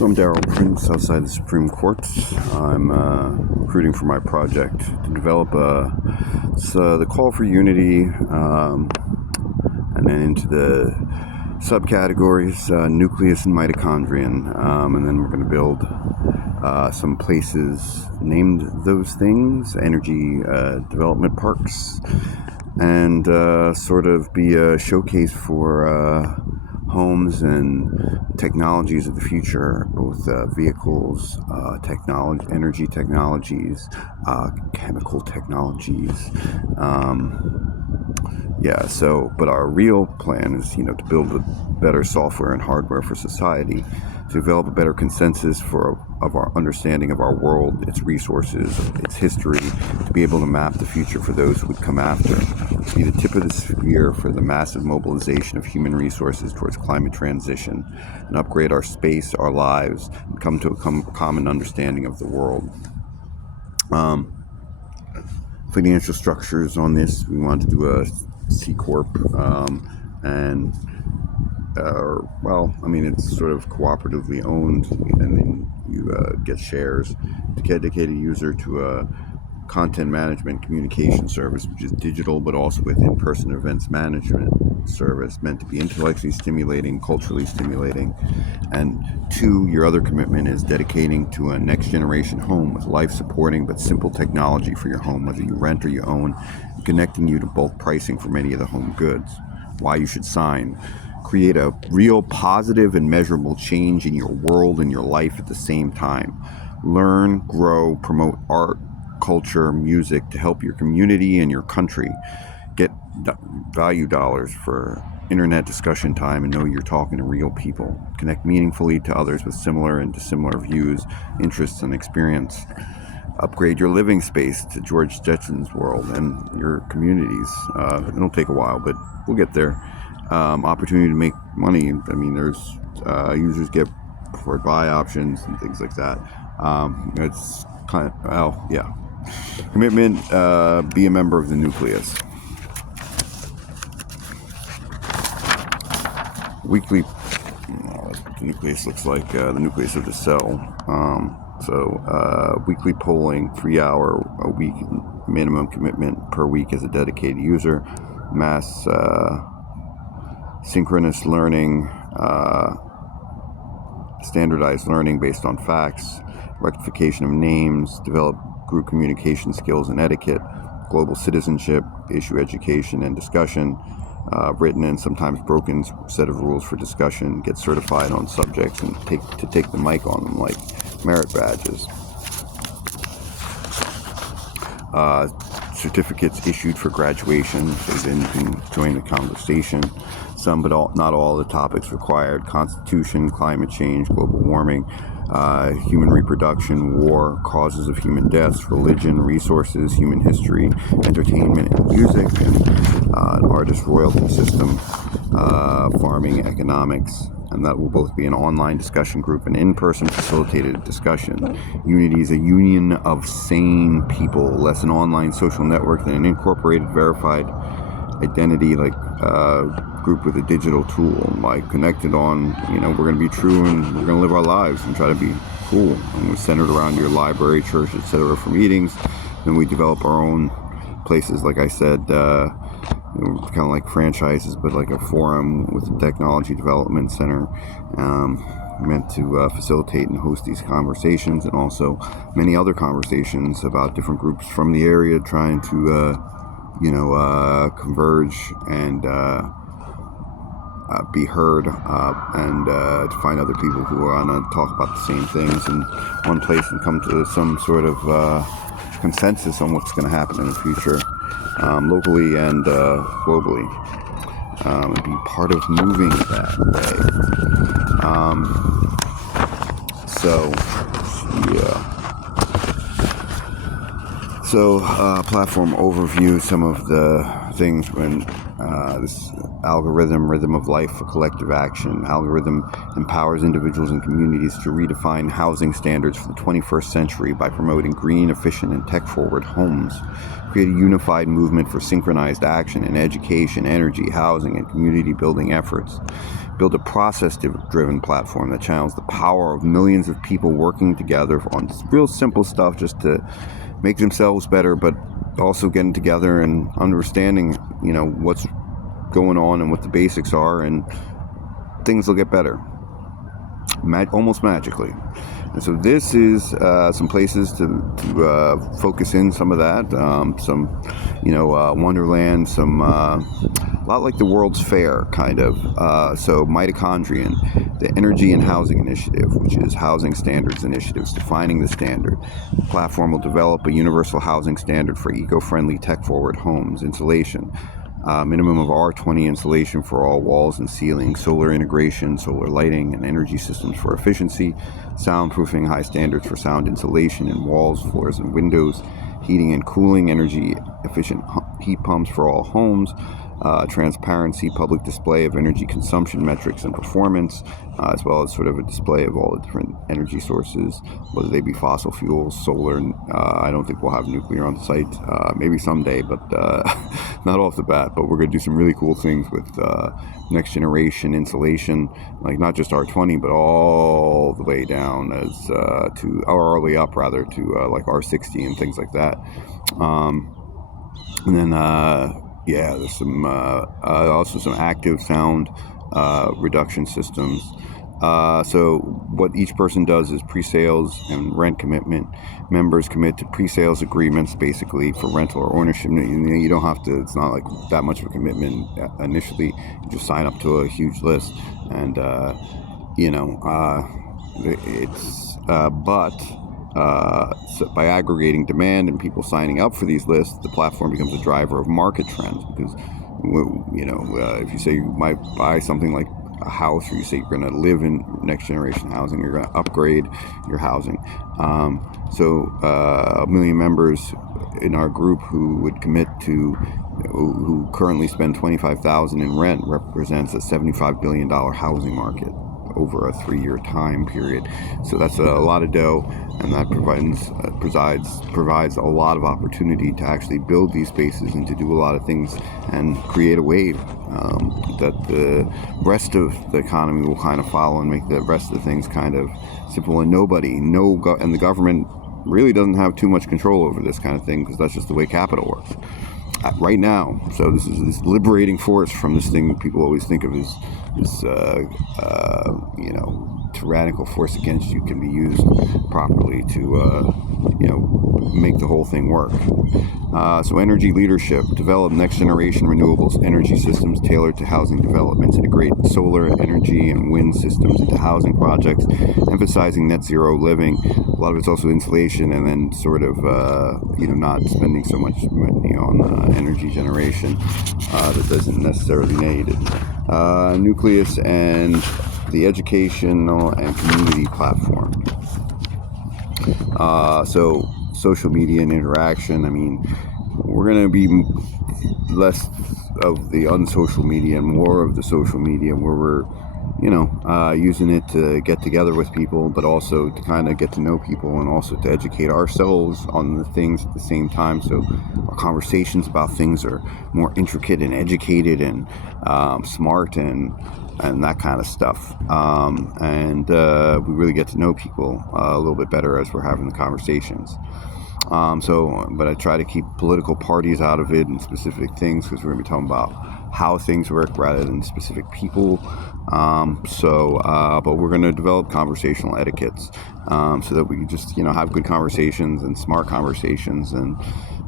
So I'm Darryl Prince outside the Supreme Court. I'm recruiting for my project to develop the call for unity, and then into the subcategories, nucleus and mitochondrion, and then we're going to build some places named those things, energy development parks, and sort of be a showcase for homes and technologies of the future, both vehicles, technology, energy technologies, chemical technologies. But our real plan is, to build a better software and hardware for society, to develop a better consensus of our understanding of our world, its resources, its history, to be able to map the future for those who would come after, to be the tip of the spear for the massive mobilization of human resources towards climate transition, and upgrade our space, our lives, and come to a common understanding of the world. Financial structures on this, we want to do a C Corp, it's sort of cooperatively owned, and then you get shares. To dedicated user to a content management communication service, which is digital but also with in-person events management service, meant to be intellectually stimulating, culturally stimulating. And 2, your other commitment is dedicating to a next generation home with life supporting but simple technology for your home, whether you rent or you own, connecting you to bulk pricing for many of the home goods. Why you should sign. Create a real positive and measurable change in your world and your life at the same time. Learn, grow, promote art, culture, music to help your community and your country. Get value dollars for internet discussion time and know you're talking to real people. Connect meaningfully to others with similar and dissimilar views, interests, and experience. Upgrade your living space to George Stetson's world and your communities. It'll take a while, but we'll get there. Opportunity to make money. There's users get preferred buy options and things like that. It's kind of, commitment, be a member of the nucleus. Weekly, what the nucleus looks like, the nucleus of the cell. Weekly polling, 3 hour a week minimum commitment per week as a dedicated user. Mass synchronous learning, standardized learning based on facts, rectification of names, develop group communication skills and etiquette, global citizenship, issue education and discussion, written and sometimes broken set of rules for discussion, get certified on subjects and take the mic on them like merit badges. Certificates issued for graduation, so then you can join the conversation. Some, but not all, the topics required: constitution, climate change, global warming, human reproduction, war, causes of human deaths, religion, resources, human history, entertainment and music, and an artist royalty system, farming, economics. And that will both be an online discussion group and in-person facilitated discussion. Unity is a union of sane people, less an online social network than an incorporated, verified identity, like group with a digital tool, like connected on, we're going to be true and we're going to live our lives and try to be cool. And we're centered around your library, church, etc. for meetings. Then we develop our own places, like I said, kind of like franchises, but like a forum with a technology development center, meant to facilitate and host these conversations, and also many other conversations about different groups from the area trying to, converge and be heard, and to find other people who want to talk about the same things in one place and come to some sort of consensus on what's going to happen in the future, locally and globally, and be part of moving that way. Platform overview, some of the things when this rhythm of life for collective action. Algorithm empowers individuals and communities to redefine housing standards for the 21st century by promoting green, efficient, and tech-forward homes. Create a unified movement for synchronized action in education, energy, housing, and community building efforts. Build a process-driven platform that channels the power of millions of people working together on real simple stuff just to make themselves better, but also getting together and understanding, what's going on and what the basics are, and things will get better, almost magically. And so this is some places to focus in some of that, Wonderland, a lot like the World's Fair, kind of. So Mitochondrion, the Energy and Housing Initiative, which is housing standards initiatives, defining the standard. The platform will develop a universal housing standard for eco-friendly, tech-forward homes, insulation, minimum of R20 insulation for all walls and ceilings, solar integration, solar lighting, and energy systems for efficiency, soundproofing, high standards for sound insulation in walls, floors, and windows, heating and cooling, energy efficient heat pumps for all homes, transparency, public display of energy consumption metrics and performance, as well as sort of a display of all the different energy sources, whether they be fossil fuels, solar. I don't think we'll have nuclear on the site, maybe someday, but not off the bat. But we're going to do some really cool things with next generation insulation, like not just R20, but all the way down or all the way up rather to like R60 and things like that. And then there's some also some active sound reduction systems. So what each person does is pre-sales and rent commitment. Members commit to pre-sales agreements basically for rental or ownership. You don't have to, it's not like that much of a commitment initially. You just sign up to a huge list, and so by aggregating demand and people signing up for these lists, the platform becomes a driver of market trends. Because if you say you might buy something like a house, or you say you're going to live in next generation housing, you're going to upgrade your housing. So 1 million members in our group who would commit to, who currently spend $25,000 in rent, represents a $75 billion housing market over a 3-year time period. So that's a lot of dough, and that provides a lot of opportunity to actually build these spaces and to do a lot of things and create a wave that the rest of the economy will kind of follow and make the rest of the things kind of simple. And and the government really doesn't have too much control over this kind of thing, because that's just the way capital works right now. So this is this liberating force from this thing people always think of as this tyrannical force against you, can be used properly to make the whole thing work. So energy leadership, develop next generation renewables energy systems tailored to housing developments, integrate solar energy and wind systems into housing projects, emphasizing net zero living. A lot of it's also insulation, and then sort of not spending so much money on energy generation that doesn't necessarily need it. Nucleus and the educational and community platform. So social media and interaction. I mean, we're going to be less of the unsocial media and more of the social media, where we're using it to get together with people, but also to kind of get to know people, and also to educate ourselves on the things at the same time. So our conversations about things are more intricate and educated and smart and that kind of stuff. We really get to know people a little bit better as we're having the conversations. But I try to keep political parties out of it and specific things, because we're going to be talking about how things work rather than specific people. But we're going to develop conversational etiquettes so that we can just, have good conversations and smart conversations, and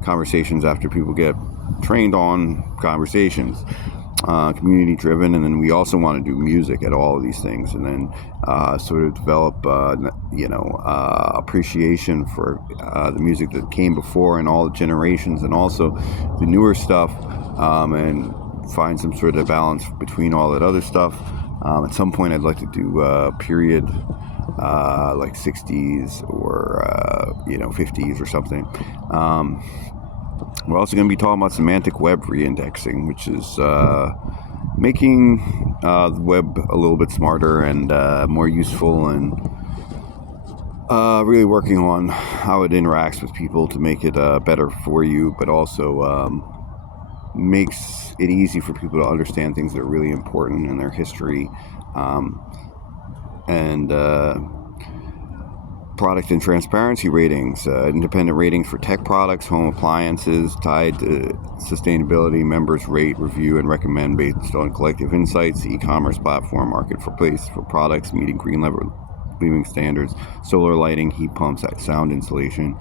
conversations after people get trained on conversations. Community driven, and then we also want to do music at all of these things, and then sort of develop appreciation for the music that came before and all the generations, and also the newer stuff, and find some sort of balance between all that other stuff. At some point I'd like to do period like 60s or 50s or something, We're also going to be talking about semantic web reindexing, which is making the web a little bit smarter and more useful, and really working on how it interacts with people to make it better for you, but also makes it easy for people to understand things that are really important in their history, and product and transparency ratings, independent ratings for tech products, home appliances, tied to sustainability. Members rate, review, and recommend based on collective insights. The e-commerce platform marketplace for products meeting green living standards, solar lighting, heat pumps, sound insulation.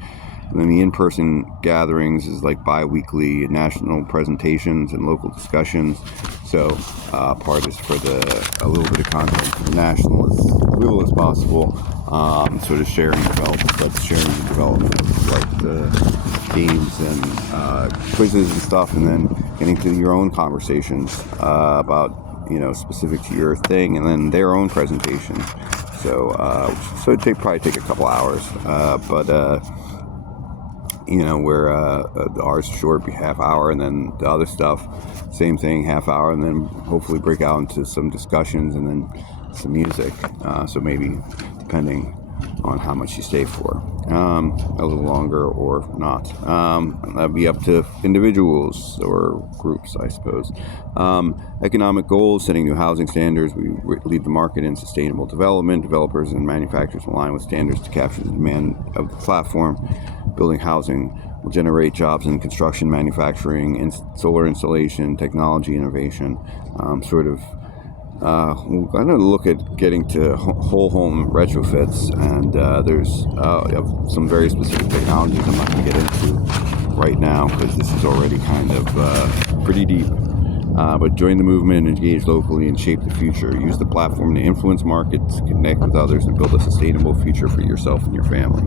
And then the in-person gatherings is like bi-weekly national presentations and local discussions. So part is for a little bit of content for the national as little as possible. Sort of sharing the development of like the games and quizzes and stuff, and then getting to your own conversations about, specific to your thing, and then their own presentation. So it'd probably take a couple hours, but where ours short, be half hour, and then the other stuff, same thing, half hour, and then hopefully break out into some discussions and then some music. So maybe depending on how much you stay for, a little longer or not. That'd be up to individuals or groups, I suppose. Economic goals, setting new housing standards. We lead the market in sustainable development. Developers and manufacturers align with standards to capture the demand of the platform. Building housing will generate jobs in construction, manufacturing, solar installation, technology innovation. We're going to look at getting to whole home retrofits, and there's some very specific technologies I'm not going to get into right now because this is already kind of pretty deep. But join the movement, engage locally, and shape the future. Use the platform to influence markets, connect with others, and build a sustainable future for yourself and your family.